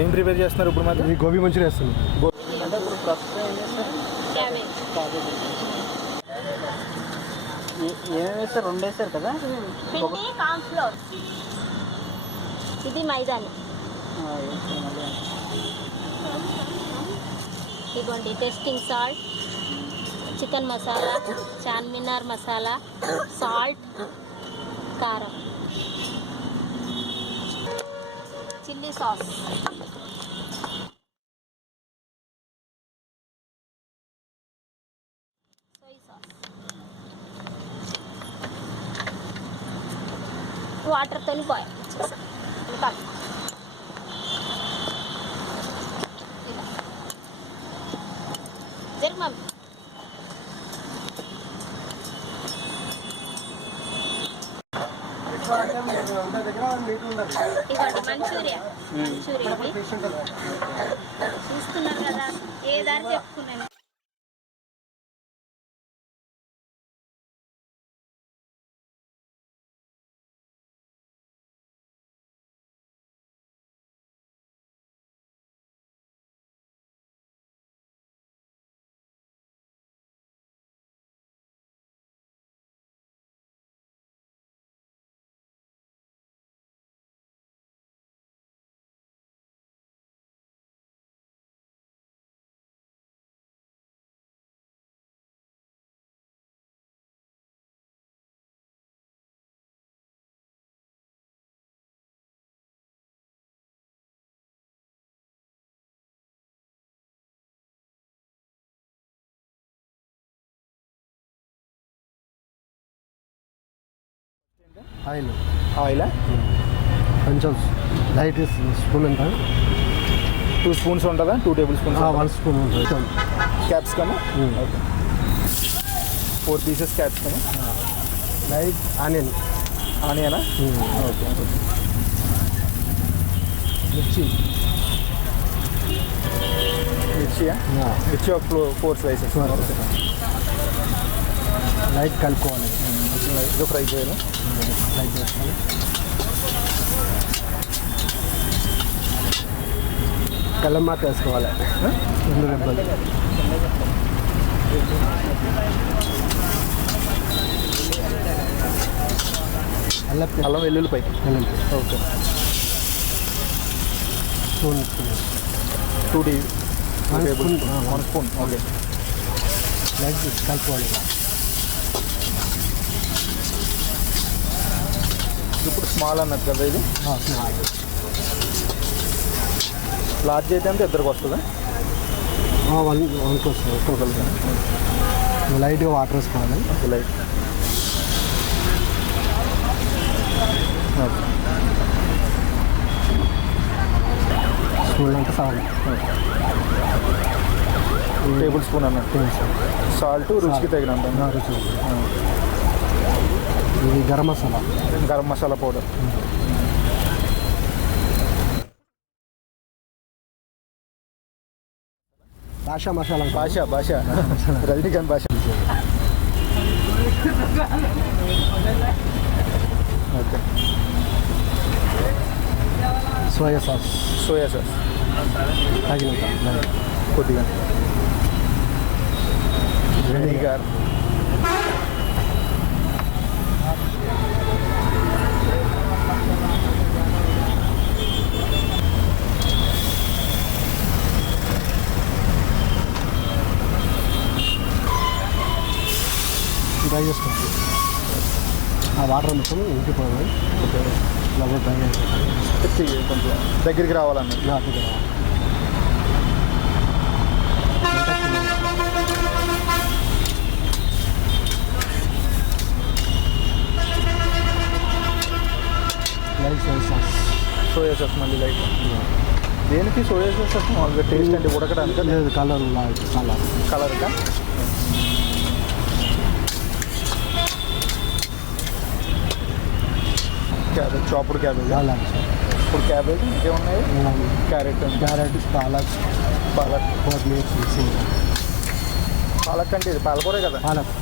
ఏం ప్రిపేర్ చేస్తున్నారు ఇప్పుడు మాకు? ఇది గోబీ మంచూరియా వేస్తున్నాం. అంటే ఇప్పుడు ప్రస్తుతం ఏం చేస్తారు? ఏమేమి వేస్తారు? 2 వేస్తారు కదా. పిండి కార్న్ ఫ్లోర్, ఇది మైదాని. ఇదిగోండి టేస్టింగ్ సాల్ట్, చికెన్ మసాలా, చార్మినార్ మసాలా, సాల్ట్, కారం, చిల్లీ సాస్, సోయ్ సాస్, వాటర్తో బాయిల్ చేసాం. జరుగు మమ్మీ. ఇదిగోండి మంచూరియా చూస్తున్నారు కదా, ఏ దారి చెప్పుకున్నాను. ఆయిలా కొంచెం లైట్ స్పూన్ అంతా 2 స్పూన్స్ ఉంటుందా? 2 టేబుల్ స్పూన్స్. 1 స్పూన్ ఉంటుంది. Capsicum okay, 4 pieces capsicum. Light ఆనియనా? ఓకే. మిర్చియా? మిర్చి ఒక 4 స్లైసెస్. లైట్ కలుపుకోవాలి. ఇది ఫ్రై చేయాలి. లైట్ చేసుకోవాలి. కల్లమ్మాక వేసుకోవాలి. 2 రెబ్బలు. అల్లం వెల్లుల్లిపాయ. ఓకే. 2 టేబుల్ 1 స్పూన్. ఓకే. లైట్ కలుపుకోవాలి. ఇప్పుడు స్మాల్ అన్నట్టు కదా ఇది. లార్జ్ అయితే అంటే ఇద్దరికి వస్తుందా? 1 వస్తుంది టోటల్గా. లైట్గా వాటర్ వేసుకోవాలి. లైట్. ఓకే. స్పూన్ అంటే సాల్ట్. టేబుల్ స్పూన్ అన్నట్టు. సాల్ట్ రుచికి తగినంత. రుచి. ఇది గరం మసాలా పౌడర్. భాషా మసాలా. భాష రజనీకాంత్ భాష. ఓకే. సోయా సాస్ తగినంత. కొద్దిగా వెనిగర్. డ్రై చేసుకోవాలి. ఆ వాటర్ మొత్తం ఇంకిపోవాలి. ఇలా డ్రై అయిపోతుంది. కొంచెం దగ్గరికి రావాలన్నట్టు. లైట్ సోయా సాస్ మళ్ళీ లైట్. దేనికి సోయా సాస్? మామూలుగా టేస్ట్ అంటే ఉడకడానికి. లేదు, కలర్. కలర్గా. క్యాబేజ్, చాపుడు క్యాబేజ్. ఇప్పుడు క్యాబేజ్ ఇంకేమున్నాయి? క్యారెట్, పాలక్. కొత్తిమీర. పాలక్ అంటే ఇది పాలకూరే కదా? పాలక్.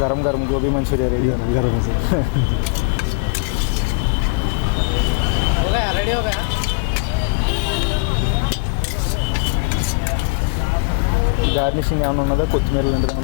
గరం గరం gobi manchurian ready garam masala ready हो गया గార్నిషింగ్ ఏమైనా ఉన్నదా కొత్తిమీర లాంటిది